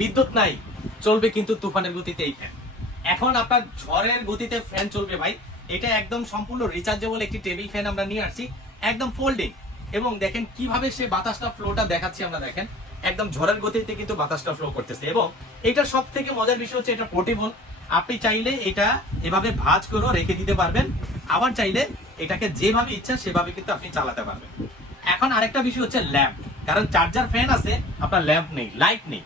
বিদ্যুৎ নাই, চলবে কিন্তু তুফানের গতিতে এই ফ্যান। এখন আপনার ঝড়ের গতিতে ফ্যান চলবে ভাই। এটা একদম সম্পূর্ণ রিচার্জেবল একটি টেবিল ফ্যান আমরা নিয়ে আসছি, একদম ফোল্ডিং। এবং দেখেন কিভাবে সে বাতাসটা ফ্লোটা দেখাচ্ছি আমরা, দেখেন একদম ঝড়ের গতিতে কিন্তু বাতাসটা ফ্লো করতেছে। এবং এটার সব থেকে মজার বিষয় হচ্ছে এটা পোর্টেবল। আপনি চাইলে এটা এভাবে ভাঁজ করেও রেখে দিতে পারবেন, আবার চাইলে এটাকে যেভাবে ইচ্ছা সেভাবে কিন্তু আপনি চালাতে পারবেন। এখন আরেকটা বিষয় হচ্ছে ল্যাম্প, কারণ চার্জার ফ্যান আছে, আপনার ল্যাম্প নেই, লাইট নেই।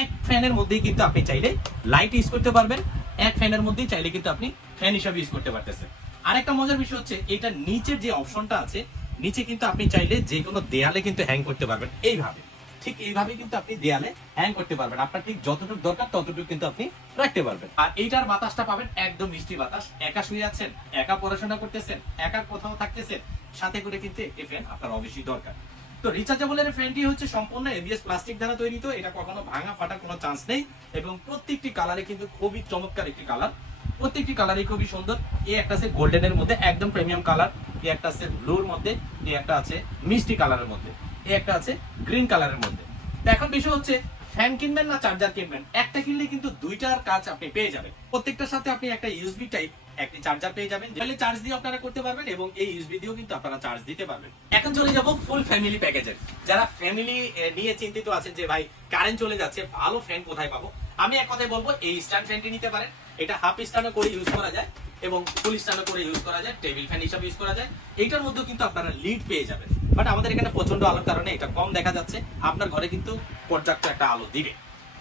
এক ফ্যানের মধ্যেই কিন্তু আপনি চাইলে লাইট ইউজ করতে পারবেন, এক ফ্যানের মধ্যেই চাইলে কিন্তু আপনি ফ্যান হিসাবে ইউজ করতে পারতেছেন। আরেকটা মজার বিষয় হচ্ছে এটা নিচের যে অপশনটা আছে, নিচে কিন্তু আপনি চাইলে যে কোনো দেয়ালে কিন্তু হ্যাং করতে পারবেন। এইভাবে, ঠিক এইভাবে কিন্তু আপনি দেয়ালে হ্যাং করতে পারবেন। আপনার ঠিক যতটুকু দরকার ততটুকু কিন্তু আপনি রাখতে পারবেন। আর এইটার বাতাসটা পাবেন একদম মিষ্টি বাতাস। একা শুয়ে আছেন, একা পড়াশোনা করতেছেন, একা কোথাও থাকতেছেন, সাথে করে কিন্তু একটি ফ্যান আপনার অবশ্যই দরকার। তো রিচার্জেবল এর ফ্যানটি হচ্ছে সম্পূর্ণ এবিএস প্লাস্টিক দ্বারা তৈরি, তো এটা কখনো ভাঙা ফাটার কোনো চান্স নেই। এবং প্রত্যেকটি কালারে কিন্তু খুবই চমৎকার একটি কালার, প্রত্যেকটি কালারই খুবই সুন্দর। এই একটা আছে গোল্ডেনের মধ্যে একদম প্রিমিয়াম কালার, এই একটা আছে ব্লুর মধ্যে, এই একটা আছে মিষ্টি কালারের মধ্যে, এই একটা আছে গ্রিন কালারের মধ্যে। তো এখন বিষয় হচ্ছে ফ্যান কিনবেন না চার্জার কিনবেন, একটা কিনলে কিন্তু দুইটার কাজ আপনি পেয়ে যাবেন। প্রত্যেকটার সাথে আপনি একটা ইউএসবি টাইপ একটি চার্জার পেয়ে যাবেন, যেখানে চার্জ দিয়ে আপনারা করতে পারবেন এবং এই ইউএসবি দিয়েও কিন্তু আপনারা চার্জ দিতে পারবেন। এখন চলে যাব ফুল ফ্যামিলি প্যাকেজের। যারা ফ্যামিলি নিয়ে চিন্তিত আছেন যে ভাই কারেন্ট চলে যাচ্ছে, ভালো ফ্যান কোথায় পাবো, আমি এক কথায় বলবো এই স্ট্যান্ড ফ্যানটি নিতে পারেন। এটা হাফ স্ট্যান্ডও করে ইউজ করা যায় এবং ফুল স্ট্যান্ডও করে ইউজ করা যায়, টেবিল ফ্যান হিসাবে ইউজ করা যায়। এইটার মধ্যেও কিন্তু আপনারা লিড পেয়ে যাবেন, বাট আমাদের এখানে প্রচন্ড আলোর কারণে এটা কম দেখা যাচ্ছে। আপনার ঘরে কিন্তু পর্যাপ্ত একটা আলো দিবে।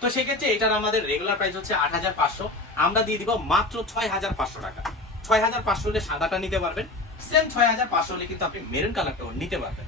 তো সেক্ষেত্রে এটার আমাদের রেগুলার প্রাইস হচ্ছে ৮৫০০, আমরা দিয়ে দিব মাত্র ৬৫০০ টাকা। ৬৫০০ হলে সাদাটা নিতে পারবেন, সেম ৬৫০০ হলে কিন্তু আপনি মেরুন কালারটাও নিতে পারবেন।